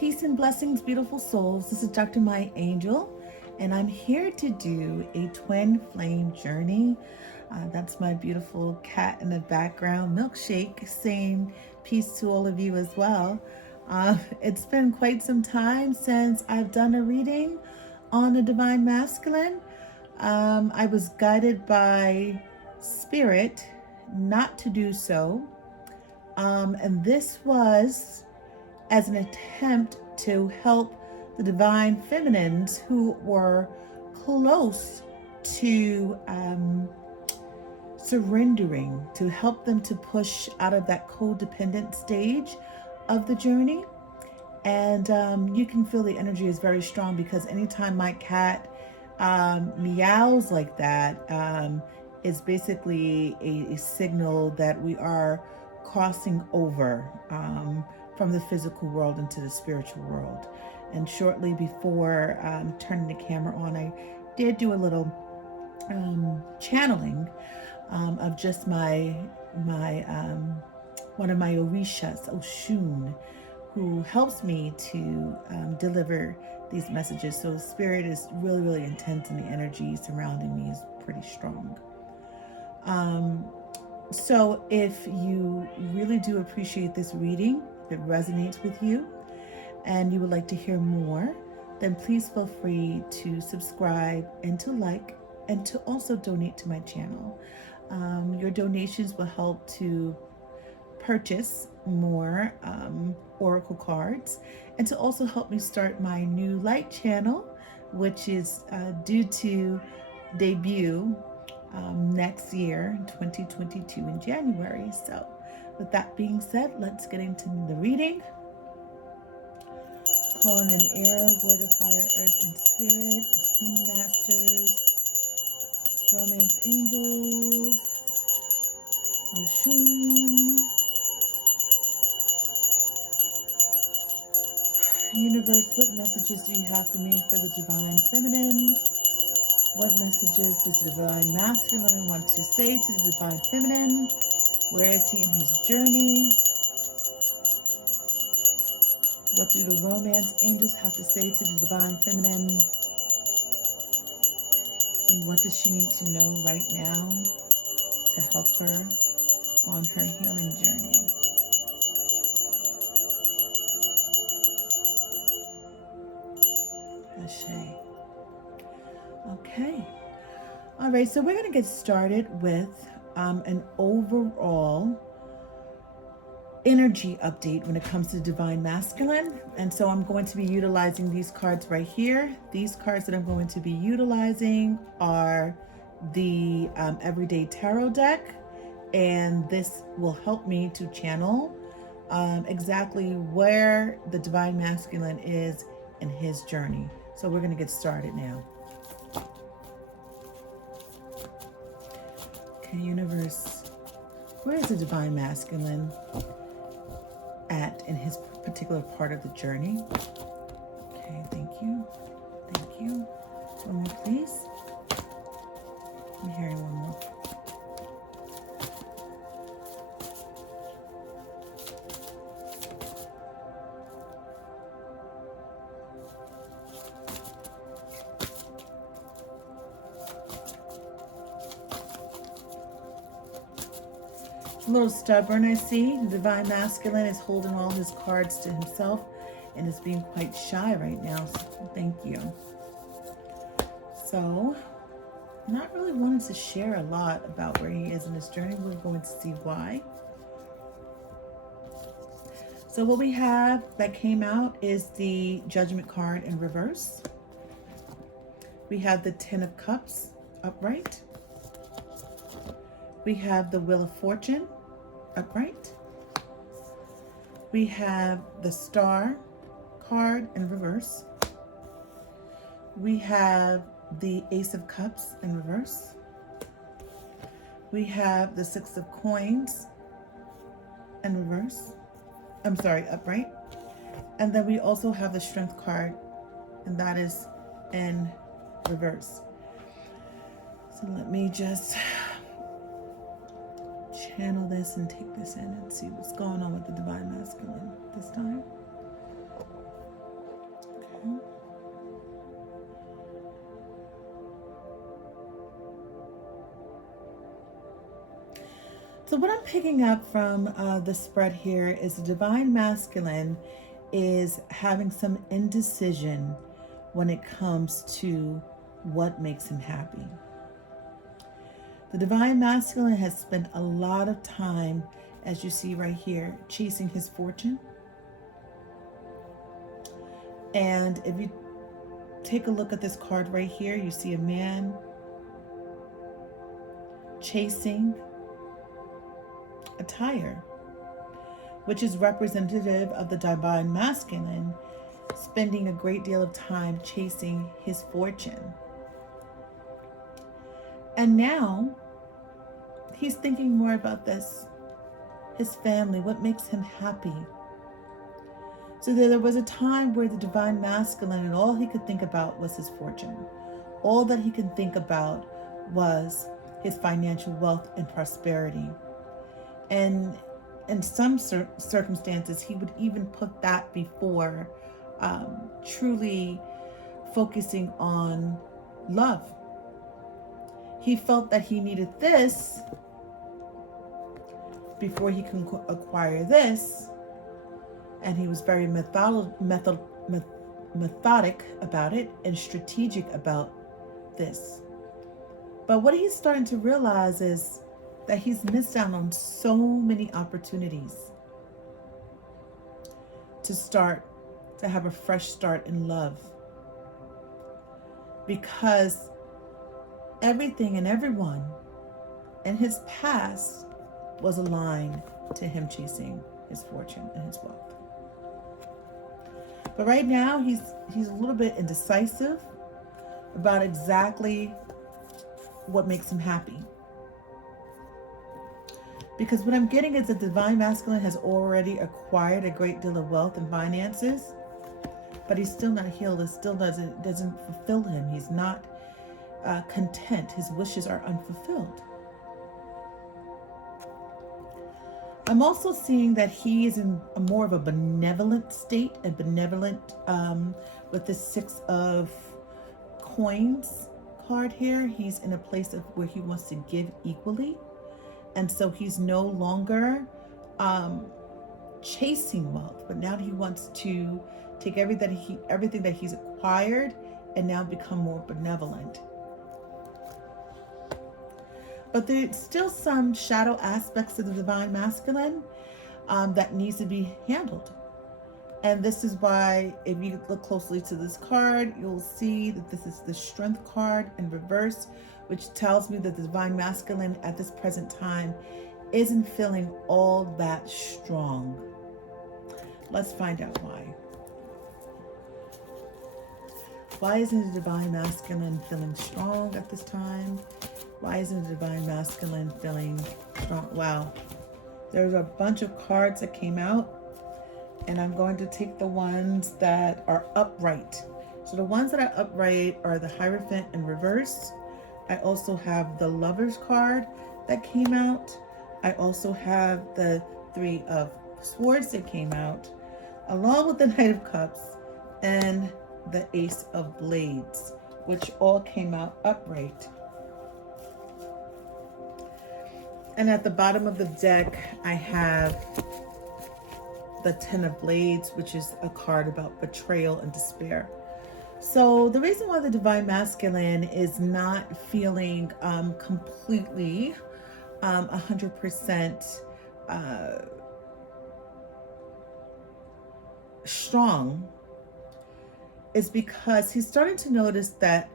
Peace and blessings, beautiful souls. This is Dr. Maya Angel, and I'm here to do a twin flame journey. That's my beautiful cat in the background, Milkshake, saying peace to all of you as well. It's been quite some time since I've done a reading on the Divine Masculine. I was guided by Spirit not to do so. And this was as an attempt to help the divine feminines who were close to surrendering, to help them to push out of that codependent stage of the journey. And you can feel the energy is very strong, because anytime my cat meows like that, is basically a signal that we are crossing over from the physical world into the spiritual world. And shortly before turning the camera on, I did do a little channeling of just my one of my orishas, Oshun, who helps me to deliver these messages. So the spirit is really, really intense, and the energy surrounding me is pretty strong. So if you really do appreciate this reading, if it resonates with you, and you would like to hear more, then please feel free to subscribe and to like, and to also donate to my channel. Your donations will help to purchase more oracle cards, and to also help me start my new light channel, which is due to debut next year, 2022, in January. So with that being said, let's get into the reading. Calling in air, water, fire, earth, and spirit, assumed masters, romance angels, Oshun. Universe, what messages do you have for me for the divine feminine? What messages does the divine masculine want to say to the divine feminine? Where is he in his journey? What do the romance angels have to say to the divine feminine? And what does she need to know right now to help her on her healing journey? Ashe. Okay. All right, so we're going to get started with an overall energy update when it comes to divine masculine. And so I'm going to be utilizing these cards right here. These cards that I'm going to be utilizing are the Everyday Tarot deck, and this will help me to channel exactly where the divine masculine is in his journey. So we're going to get started now. Okay, universe, where is the divine masculine at in his particular part of the journey? Okay, thank you. Thank you. One more, please. I'm hearing one more. A little stubborn, I see. The divine masculine is holding all his cards to himself and is being quite shy right now. So thank you. So, not really wanting to share a lot about where he is in his journey. We're going to see why. So what we have that came out is the Judgment card in reverse. We have the Ten of Cups upright. We have the Wheel of Fortune upright. We have the Star card in reverse. We have the Ace of Cups in reverse. We have the Six of Coins in reverse. I'm sorry, upright. And then we also have the Strength card, and that is in reverse. So let me just channel this and take this in and see what's going on with the divine masculine this time. So what I'm picking up from the spread here is the divine masculine is having some indecision when it comes to what makes him happy. The divine masculine has spent a lot of time, as you see right here, chasing his fortune. And if you take a look at this card right here, you see a man chasing a tire, which is representative of the divine masculine spending a great deal of time chasing his fortune. And now he's thinking more about this, his family, what makes him happy. So there was a time where the divine masculine, and all he could think about was his fortune. All that he could think about was his financial wealth and prosperity. And in some circumstances, he would even put that before truly focusing on love. He felt that he needed this before he can acquire this, and he was very methodic about it and strategic about this. But what he's starting to realize is that he's missed out on so many opportunities to have a fresh start in love, because everything and everyone in his past was aligned to him chasing his fortune and his wealth. But right now he's a little bit indecisive about exactly what makes him happy. Because what I'm getting is the divine masculine has already acquired a great deal of wealth and finances, but he's still not healed. It still doesn't fulfill him. He's not content. His wishes are unfulfilled. I'm also seeing that he is in a more of a benevolent state, and benevolent with the 6 of coins card here. He's in a place of where he wants to give equally. And so he's no longer chasing wealth, but now he wants to take everything that he's acquired and now become more benevolent. But there's still some shadow aspects of the divine masculine that needs to be handled. And this is why, if you look closely to this card, you'll see that this is the strength card in reverse, which tells me that the divine masculine at this present time isn't feeling all that strong. Let's find out why. Why isn't the divine masculine feeling strong at this time? Why isn't the divine masculine feeling strong? Wow. There's a bunch of cards that came out, and I'm going to take the ones that are upright. So the ones that are upright are the Hierophant in reverse. I also have the Lover's card that came out. I also have the 3 of Swords that came out, along with the Knight of Cups and the Ace of Blades, which all came out upright. And at the bottom of the deck, I have the 10 of Blades, which is a card about betrayal and despair. So the reason why the divine masculine is not feeling completely 100% strong is because he's starting to notice that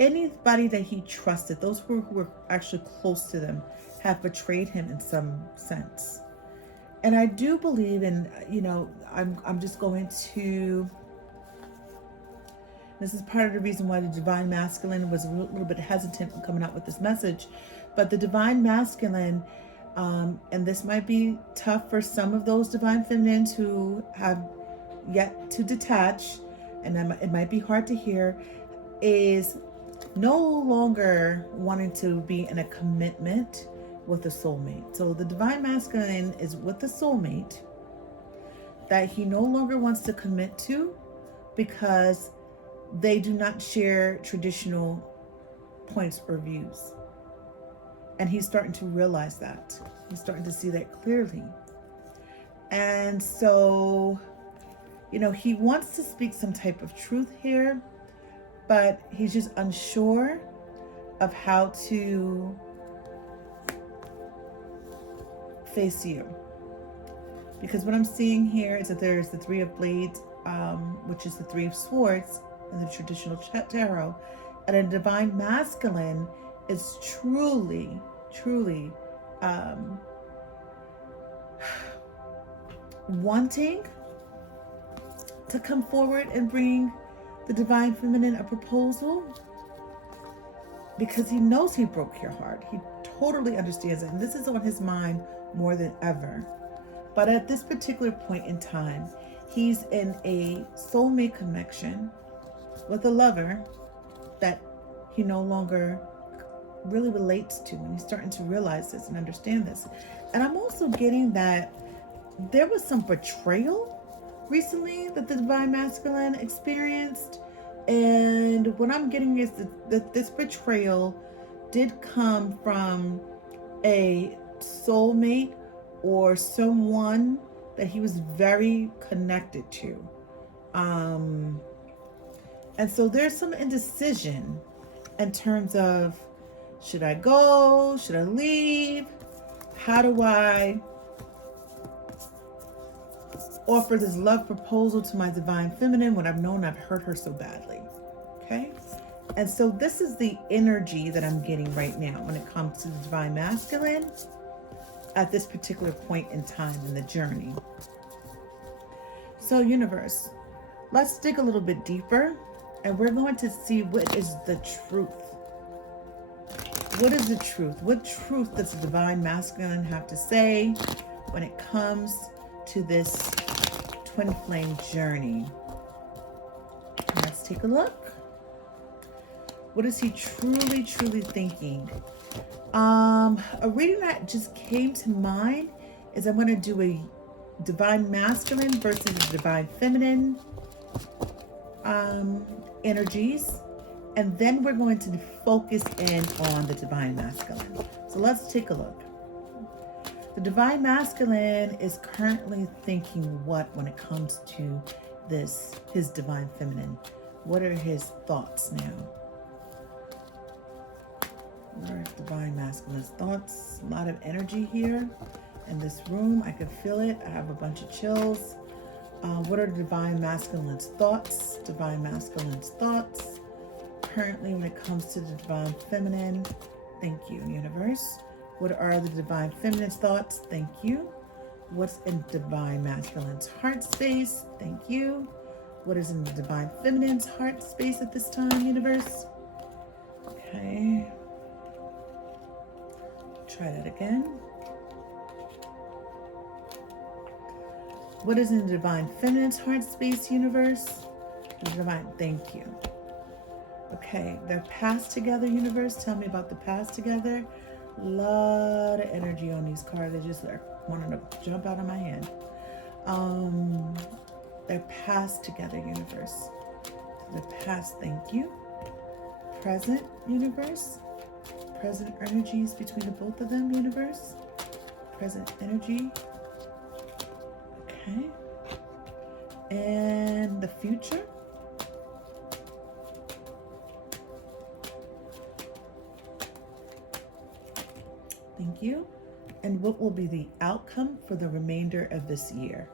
anybody that he trusted, those who were actually close to them, have betrayed him in some sense. And I do believe in, I'm just going to, this is part of the reason why the divine masculine was a little bit hesitant in coming out with this message. But the divine masculine, and this might be tough for some of those divine feminines who have yet to detach, and it might be hard to hear, is no longer wanting to be in a commitment with a soulmate. So the divine masculine is with a soulmate that he no longer wants to commit to because they do not share traditional points or views. And he's starting to realize that. He's starting to see that clearly. And so, he wants to speak some type of truth here, but he's just unsure of how to face you. Because what I'm seeing here is that there's the Three of Blades, which is the Three of Swords in the traditional tarot, and a divine masculine is truly wanting to come forward and bring the divine feminine a proposal, because he knows he broke your heart. He totally understands it, and this is on his mind more than ever. But at this particular point in time, he's in a soulmate connection with a lover that he no longer really relates to, and he's starting to realize this and understand this. And I'm also getting that there was some betrayal recently that the divine masculine experienced, and what I'm getting is that this betrayal did come from a soulmate or someone that he was very connected to. And so there's some indecision in terms of, should I go? Should I leave? How do I offer this love proposal to my divine feminine when I've known I've hurt her so badly? Okay? And so this is the energy that I'm getting right now when it comes to the divine masculine at this particular point in time in the journey. So universe, let's dig a little bit deeper, and we're going to see what is the truth. What is the truth? What truth does the divine masculine have to say when it comes to this twin flame journey? Let's take a look. What is he truly thinking? A reading that just came to mind is I'm going to do a divine masculine versus a divine feminine energies, and then we're going to focus in on the divine masculine. So let's take a look. The divine masculine is currently thinking what when it comes to this, his divine feminine? What are his thoughts now? What are divine masculine's thoughts? A lot of energy here in this room. I can feel it. I have a bunch of chills. What are divine masculine's thoughts? Divine masculine's thoughts currently when it comes to the divine feminine. Thank you, universe. What are the divine feminine's thoughts? Thank you. What's in divine masculine's heart space? Thank you. What is in the divine feminine's heart space at this time, universe? Okay. Try that again. What is in the divine feminine's heart space, universe? The divine, thank you. Okay, their past together, universe. Tell me about the past together. A lot of energy on these cards. They just wanted to jump out of my hand. Their past together, universe. The past, thank you. Present, universe. Present energies between the both of them, universe. Present energy. Okay. And the future. Thank you. And what will be the outcome for the remainder of this year?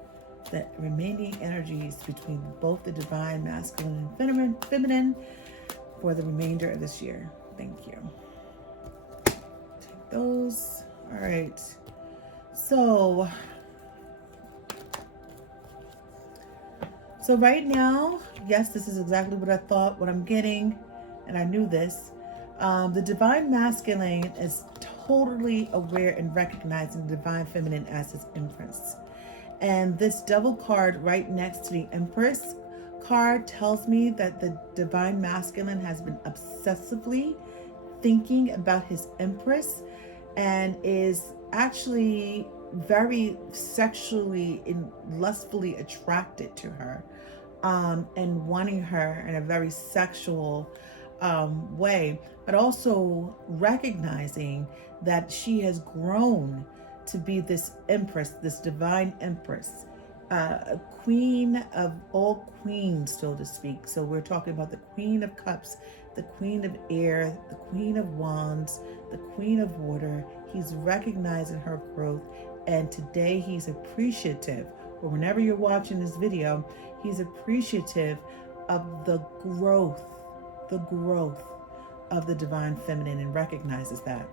The remaining energies between both the divine masculine and feminine for the remainder of this year. Thank you. Take those. All right. So right now, yes, this is exactly what I thought, what I'm getting, and I knew this. The divine masculine is totally aware and recognizing the divine feminine as his empress. And this devil card right next to the empress card tells me that the divine masculine has been obsessively thinking about his empress and is actually very sexually and lustfully attracted to her, and wanting her in a very sexual way, but also recognizing that she has grown to be this empress, this divine empress, a queen of all queens, so to speak. So we're talking about the Queen of Cups, the Queen of Air, the Queen of Wands, the Queen of Water. He's recognizing her growth, and today he's appreciative, or whenever you're watching this video, he's appreciative of the growth of the divine feminine, and recognizes that.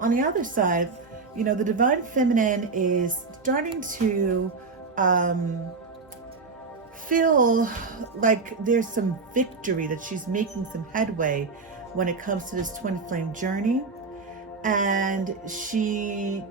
On the other side, you know, the divine feminine is starting to feel like there's some victory, that she's making some headway when it comes to this twin flame journey. And she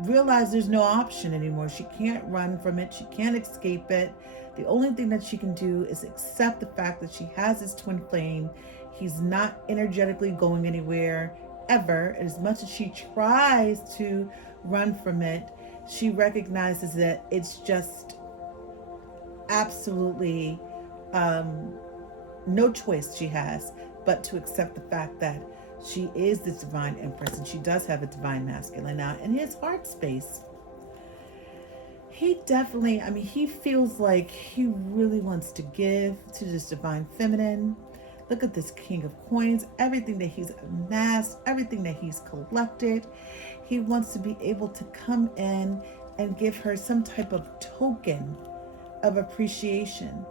realized there's no option anymore. She can't run from it. She can't escape it. The only thing that she can do is accept the fact that she has this twin flame. He's not energetically going anywhere ever. As much as she tries to run from it, she recognizes that it's just absolutely no choice she has but to accept the fact that she is this divine empress, and she does have a divine masculine. Now, in his heart space, he definitely, I mean, he feels like he really wants to give to this divine feminine. Look at this King of Coins, everything that he's amassed, everything that he's collected. He wants to be able to come in and give her some type of token of appreciation.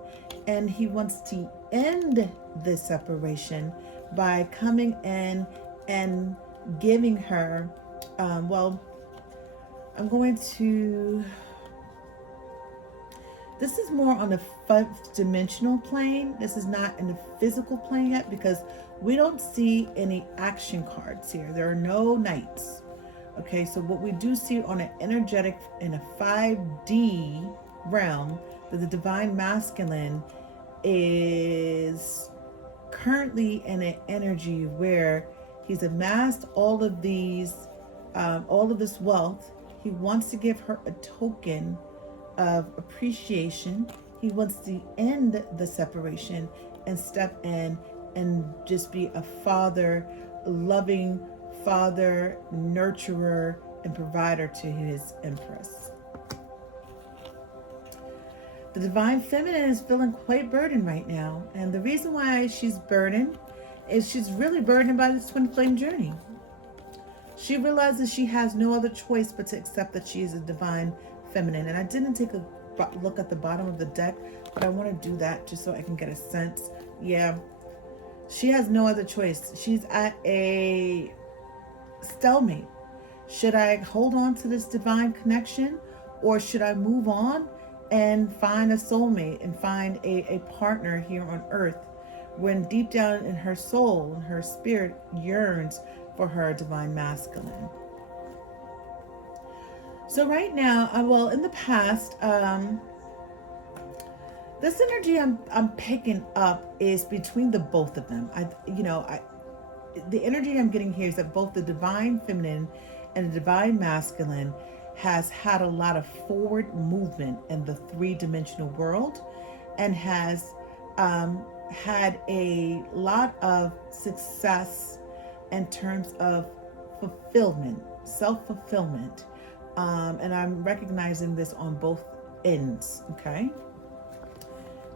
And he wants to end this separation by coming in and giving her, well, I'm going to, this is more on a fifth dimensional plane. This is not in the physical plane yet, because we don't see any action cards here. There are no knights. Okay, so what we do see on an energetic, in a 5D realm, that the divine masculine is currently in an energy where he's amassed all of these, all of this wealth. He wants to give her a token of appreciation. He wants to end the separation and step in and just be a father, loving father, nurturer, and provider to his empress. The divine feminine is feeling quite burdened right now. And the reason why she's burdened is she's really burdened by this twin flame journey. She realizes she has no other choice but to accept that she is a divine feminine. And I didn't take a look at the bottom of the deck, but I want to do that just so I can get a sense. Yeah, she has no other choice. She's at a stalemate. Should I hold on to this divine connection, or should I move on and find a soulmate and find a partner here on earth, when deep down in her soul and her spirit yearns for her divine masculine? So right now, well, in the past, this energy I'm picking up is between the both of them. The energy I'm getting here is that both the divine feminine and the divine masculine has had a lot of forward movement in the three-dimensional world, and has had a lot of success in terms of fulfillment, self-fulfillment. And I'm recognizing this on both ends, okay?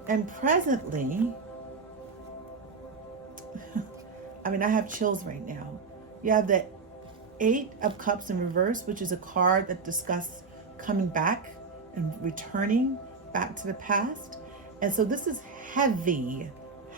And presently, I mean, I have chills right now. You have the 8 of Cups in reverse, which is a card that discusses coming back and returning back to the past. And so this is heavy,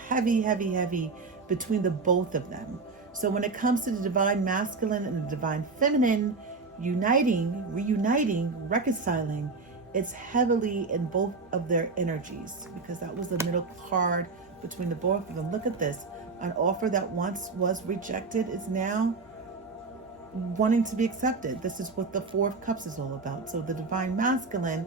heavy, heavy, heavy between the both of them. So when it comes to the divine masculine and the divine feminine uniting, reuniting, reconciling, it's heavily in both of their energies, because that was the middle card between the both of them. Look at this. An offer that once was rejected is now wanting to be accepted. This is what the 4 of Cups is all about. So the divine masculine,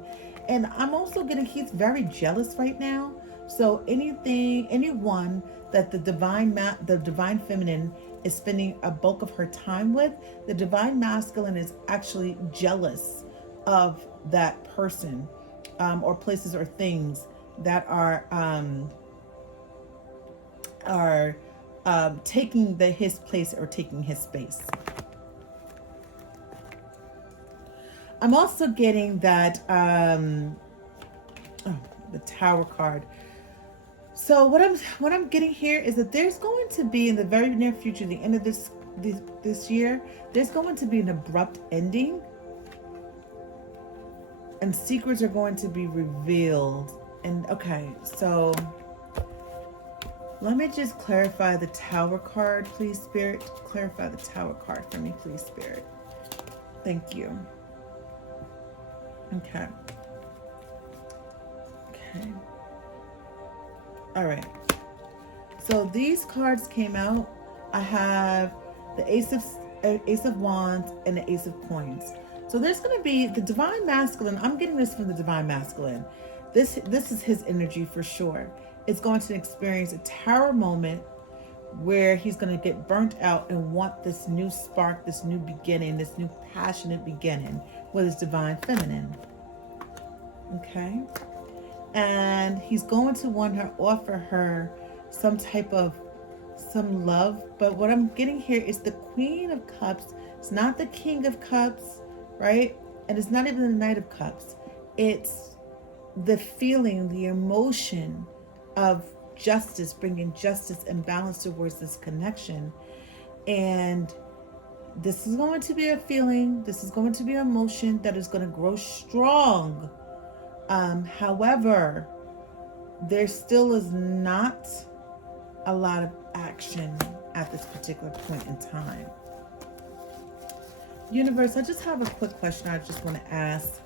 and I'm also getting, he's very jealous right now. So anyone that the divine feminine is spending a bulk of her time with, the divine masculine is actually jealous of that person, or places or things that are are taking his place or taking his space. I'm also getting that the Tower card. So what I'm getting here is that there's going to be in the very near future, the end of this year, there's going to be an abrupt ending, and secrets are going to be revealed. And okay, so let me just clarify the Tower card, please, Spirit. Clarify the Tower card for me, please, Spirit. Thank you. Okay. Okay. All right. So these cards came out. I have the Ace of Wands and the Ace of Coins. So there's going to be the Divine Masculine. I'm getting this from the Divine Masculine. This is his energy for sure. It's going to experience a Tower moment where he's going to get burnt out and want this new spark, this new beginning, this new passionate beginning with his Divine Feminine. Okay? And he's going to want to offer her some love. But what I'm getting here is the Queen of Cups. It's not the King of Cups, right? And it's not even the Knight of Cups. It's the feeling, the emotion of justice, bringing justice and balance towards this connection. And this is going to be a feeling, this is going to be an emotion that is going to grow strong. However, there still is not a lot of action at this particular point in time. Universe, I just have a quick question I just want to ask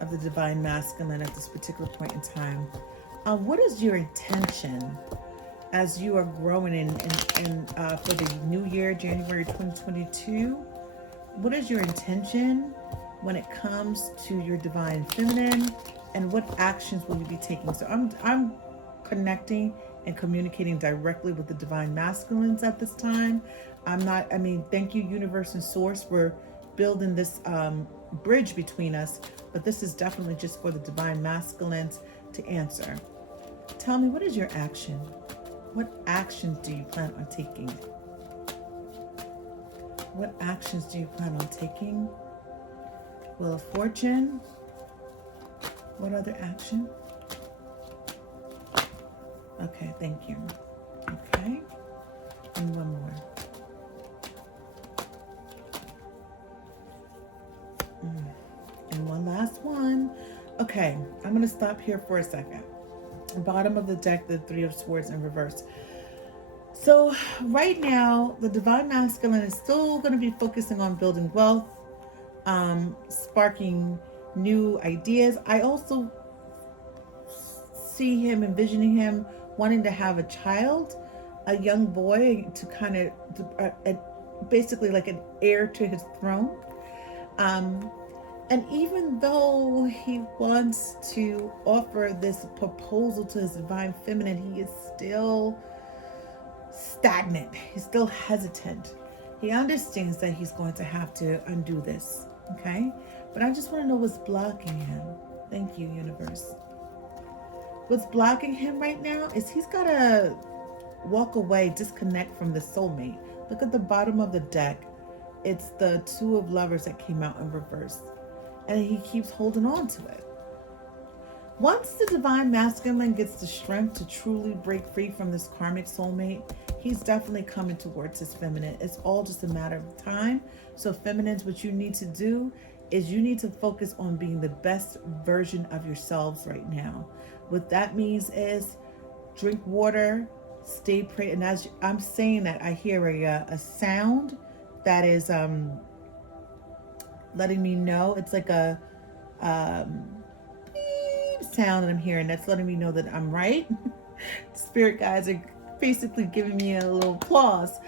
of the Divine Masculine at this particular point in time. What is your intention as you are growing in for the new year, January 2022? What is your intention when it comes to your Divine Feminine, and what actions will you be taking? So I'm connecting and communicating directly with the Divine Masculines at this time. Thank you, Universe and Source, for building this bridge between us, but this is definitely just for the Divine Masculines to answer. Tell me, what is your action? What actions do you plan on taking? What actions do you plan on taking? Wheel of Fortune. What other action? Okay, thank you. Okay. And one more. And one last one. Okay, I'm going to stop here for a second. Bottom of the deck, the Three of Swords in reverse. So right now, the Divine Masculine is still going to be focusing on building wealth, sparking new ideas. I also see him, envisioning him wanting to have a child, a young boy, to kind of basically like an heir to his throne. And even though he wants to offer this proposal to his Divine Feminine, he is still stagnant. He's still hesitant. He understands that he's going to have to undo this, okay? But I just want to know what's blocking him. Thank you, Universe. What's blocking him right now is he's got to walk away, disconnect from the soulmate. Look at the bottom of the deck. It's the Two of Lovers that came out in reverse. And he keeps holding on to it. Once the Divine Masculine gets the strength to truly break free from this karmic soulmate, he's definitely coming towards his feminine. It's all just a matter of time. So feminines, what you need to do is you need to focus on being the best version of yourselves right now. What that means is drink water, stay prayed. And as I'm saying that, I hear a sound that is letting me know. It's like a beep sound that I'm hearing that's letting me know that I'm right. Spirit guides are basically giving me a little applause.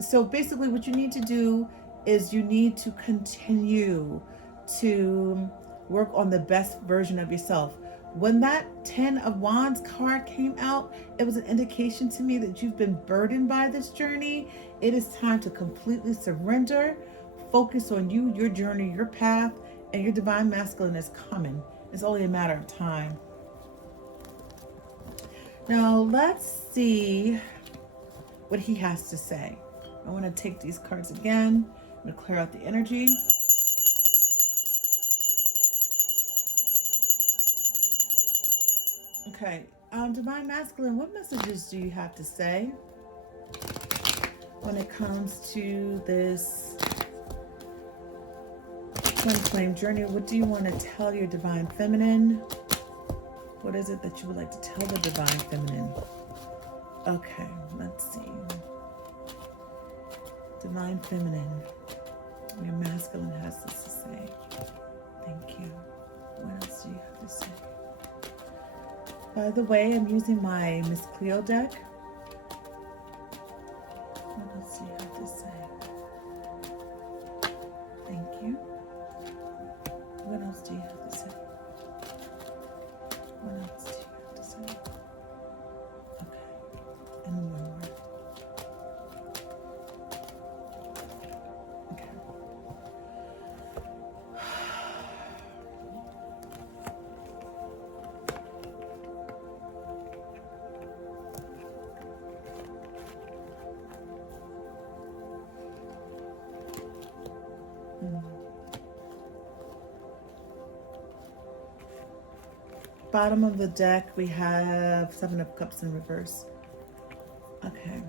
So basically what you need to do is you need to continue to work on the best version of yourself. When that 10 of Wands card came out, it was an indication to me that you've been burdened by this journey. It is time to completely surrender, focus on you, your journey, your path, and your Divine Masculine is coming. It's only a matter of time. Now let's see what he has to say. I want to take these cards again. I'm going to clear out the energy. Okay, Divine Masculine, what messages do you have to say when it comes to this twin flame journey? What do you want to tell your Divine Feminine? What is it that you would like to tell the Divine Feminine? Okay, let's see. Divine Feminine, your masculine has this to say. Thank you. What else do you have to say? By the way, I'm using my Miss Cleo deck. What else do you have to say? Thank you. What else do you have to say? What else do you have to say? Okay. And one more. Okay. Bottom of the deck, we have Seven of Cups in reverse. Okay.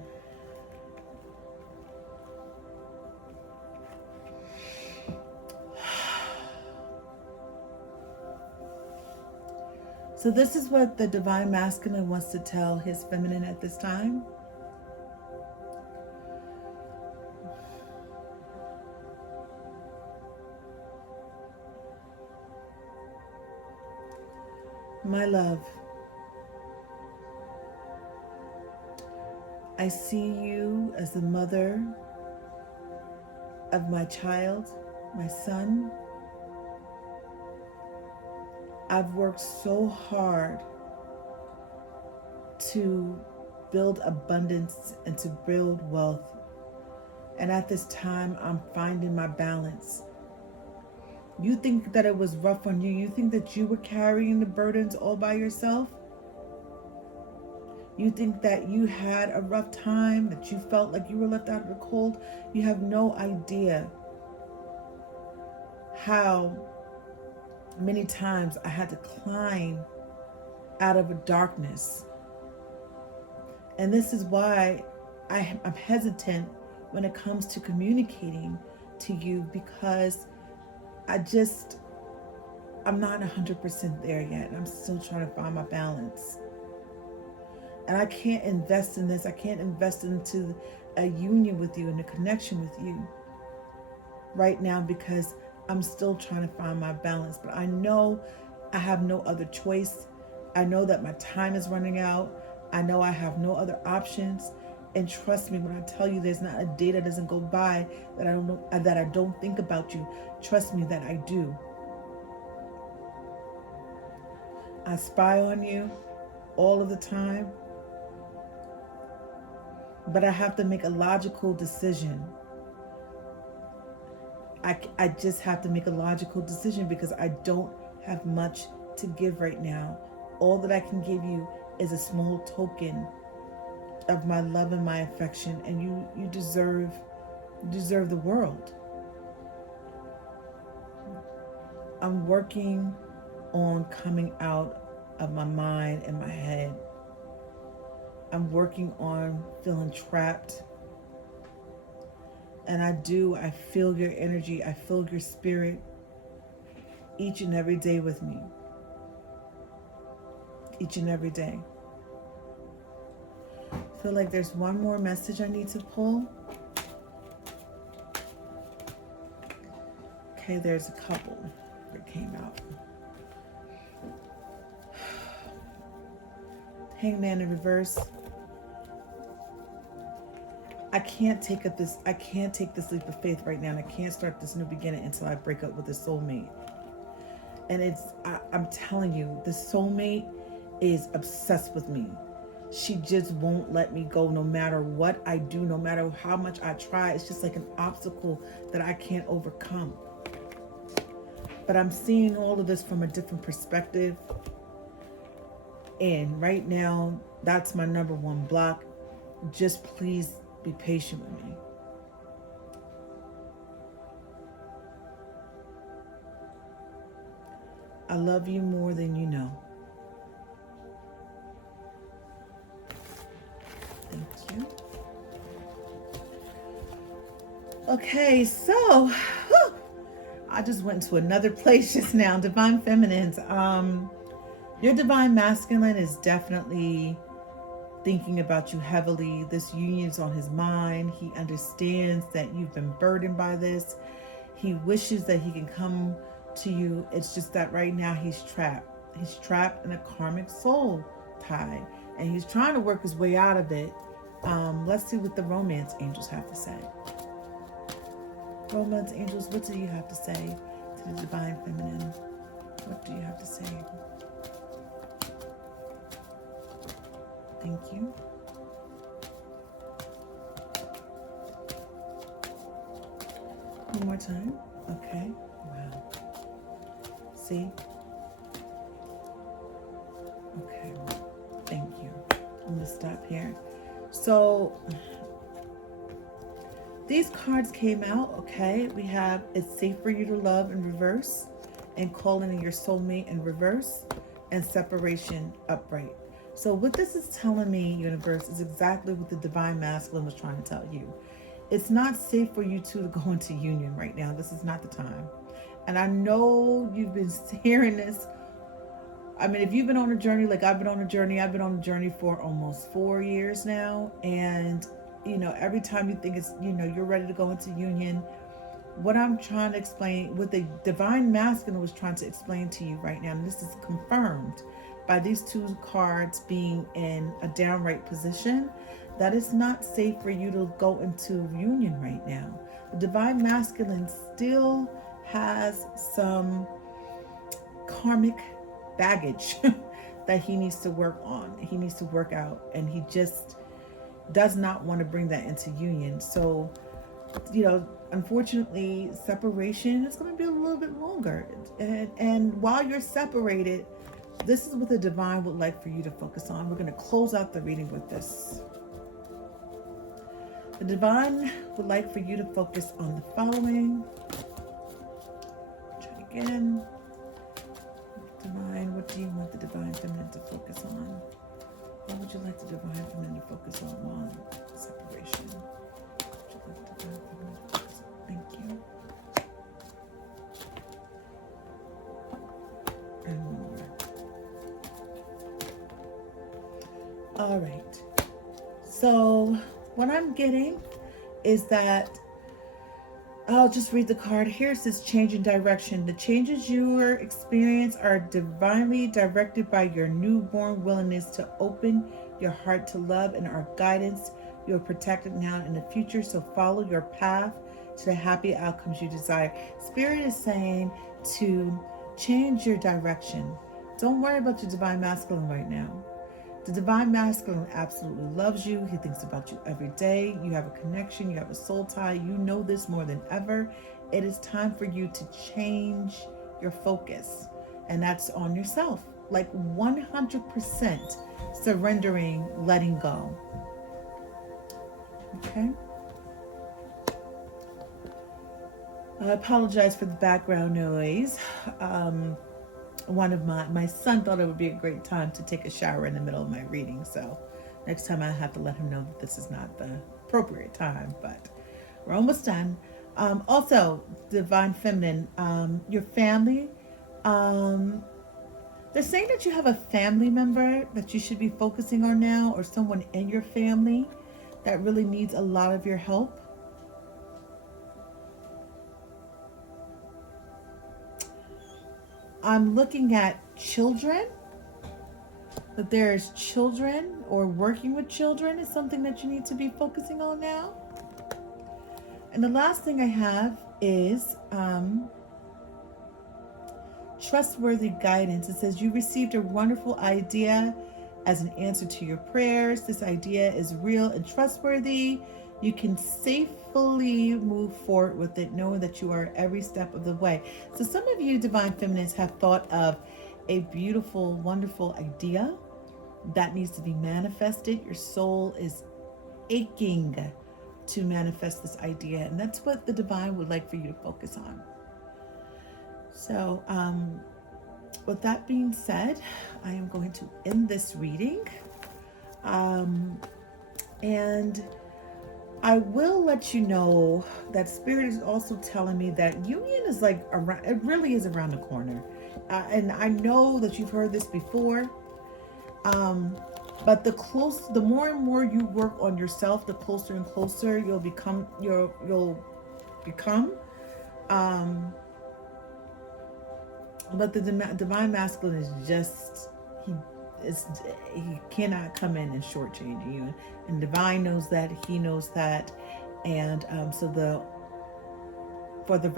So this is what the Divine Masculine wants to tell his feminine at this time. My love, I see you as the mother of my child, my son. I've worked so hard to build abundance and to build wealth. And at this time, I'm finding my balance. You think that it was rough on you. You think that you were carrying the burdens all by yourself. You think that you had a rough time, that you felt like you were left out of the cold. You have no idea how many times I had to climb out of a darkness. And this is why I'm hesitant when it comes to communicating to you, because I'm not 100% there yet. I'm still trying to find my balance. And I can't invest in this. I can't invest into a union with you and a connection with you right now because I'm still trying to find my balance. But I know I have no other choice. I know that my time is running out. I know I have no other options. And trust me when I tell you, there's not a day that doesn't go by that I don't think about you. Trust me that I do. I spy on you all of the time. But I have to make a logical decision. I just have to make a logical decision because I don't have much to give right now. All that I can give you is a small token of my love and my affection, and you deserve the world. I'm working on coming out of my mind and my head. I'm working on feeling trapped. And I feel your energy. I feel your spirit each and every day with me. Each and every day. I feel like there's one more message I need to pull. Okay, there's a couple that came out. Hangman in reverse. I can't take this leap of faith right now, and I can't start this new beginning until I break up with the soulmate. And I'm telling you, the soulmate is obsessed with me. She just won't let me go no matter what I do, no matter how much I try. It's just like an obstacle that I can't overcome. But I'm seeing all of this from a different perspective. in. Right now, that's my number one block. Just please be patient with me. I love you more than you know. Thank you. Okay, so I just went to another place just now. Divine Feminines. Your divine masculine is definitely thinking about you heavily. This union's on his mind. He understands that you've been burdened by this. He wishes that he can come to you. It's just that right now he's trapped. He's trapped in a karmic soul tie, and he's trying to work his way out of it. Let's see what the romance angels have to say. Romance angels, what do you have to say to the divine feminine? What do you have to say? Thank you. One more time. Okay. Wow. See? Okay. Thank you. I'm going to stop here. So, these cards came out, okay? We have It's Safe for You to Love in reverse, and Calling in Your Soulmate in reverse, and Separation upright. So what this is telling me, universe, is exactly what the divine masculine was trying to tell you. It's not safe for you two to go into union right now. This is not the time. And I know you've been hearing this. I mean, if you've been on a journey, like I've been on a journey for almost 4 years now. And, you know, every time you think it's, you know, you're ready to go into union, what I'm trying to explain, what the divine masculine was trying to explain to you right now, and this is confirmed by these two cards being in a downright position, that it's not safe for you to go into union right now. The divine masculine still has some karmic baggage that he needs to work on. He needs to work out, and he just does not want to bring that into union. So, you know, unfortunately, separation is going to be a little bit longer. And while you're separated, this is what the divine would like for you to focus on. We're going to close out the reading with this. The divine would like for you to focus on the following. Try again. Divine, what do you want the divine feminine to focus on? What would you like the divine feminine to focus on while separation? What would you like the divine feminine to focus on? Thank you. And one more. All right. So what I'm getting is that I'll just read the card. Here it says change in direction. The changes you experience are divinely directed by your newborn willingness to open your heart to love and our guidance. You are protected now and in the future, so follow your path to the happy outcomes you desire. Spirit is saying to change your direction. Don't worry about your divine masculine right now. The divine masculine absolutely loves you. He thinks about you every day. You have a connection. You have a soul tie. You know this more than ever. It is time for you to change your focus. And that's on yourself. Like 100% surrendering, letting go. Okay? I apologize for the background noise. One of my son thought it would be a great time to take a shower in the middle of my reading. So next time I have to let him know that this is not the appropriate time, but we're almost done. Also, divine feminine, your family, they're saying that you have a family member that you should be focusing on now, or someone in your family that really needs a lot of your help. I'm looking at children, that there's children or working with children is something that you need to be focusing on now. And the last thing I have is trustworthy guidance. It says you received a wonderful idea as an answer to your prayers. This idea is real and trustworthy. You can safely move forward with it, knowing that you are every step of the way. So some of you divine feminines have thought of a beautiful, wonderful idea that needs to be manifested. Your soul is aching to manifest this idea, and that's what the divine would like for you to focus on. So, with that being said, I am going to end this reading. And I will let you know that Spirit is also telling me that union is like around, it really is around the corner. And I know that you've heard this before. But the more and more you work on yourself, the closer and closer you'll become. You'll become. But the divine masculine is just he cannot come in and shortchange you, and divine knows that, he knows that, and so for the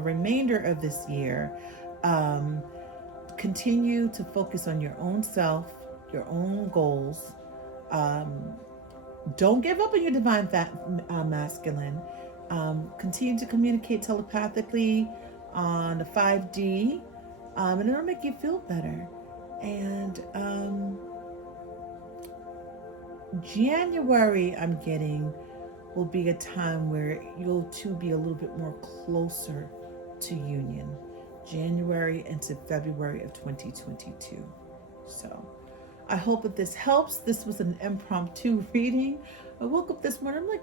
remainder of this year, continue to focus on your own self, your own goals. Don't give up on your divine masculine. Continue to communicate telepathically on the 5D, and it'll make you feel better. And January, I'm getting, will be a time where you'll two be a little bit more closer to union. January into February of 2022. So I hope that this helps. This was an impromptu reading. I woke up this morning, I'm like,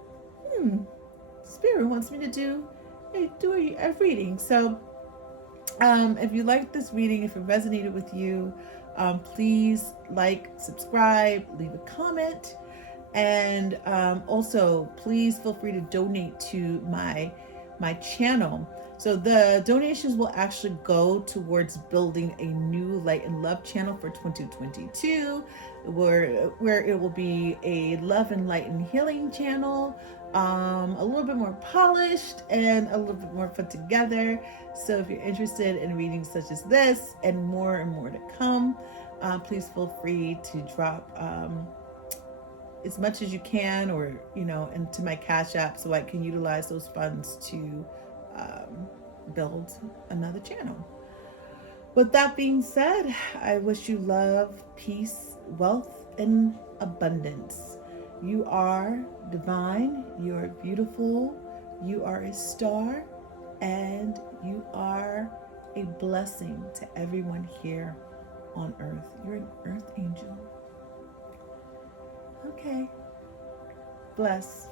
Spirit wants me to do a reading. So if you liked this reading, if it resonated with you, please like, subscribe, leave a comment, and also please feel free to donate to my channel. So the donations will actually go towards building a new light and love channel for 2022, where it will be a love and light and healing channel, a little bit more polished and a little bit more put together. So if you're interested in readings such as this and more to come, please feel free to drop as much as you can, or into my Cash App, so I can utilize those funds to build another channel. With that being said, I wish you love, peace, wealth, and abundance. You are divine, you are beautiful, you are a star, and you are a blessing to everyone here on earth. You're an earth angel. Okay. Bless.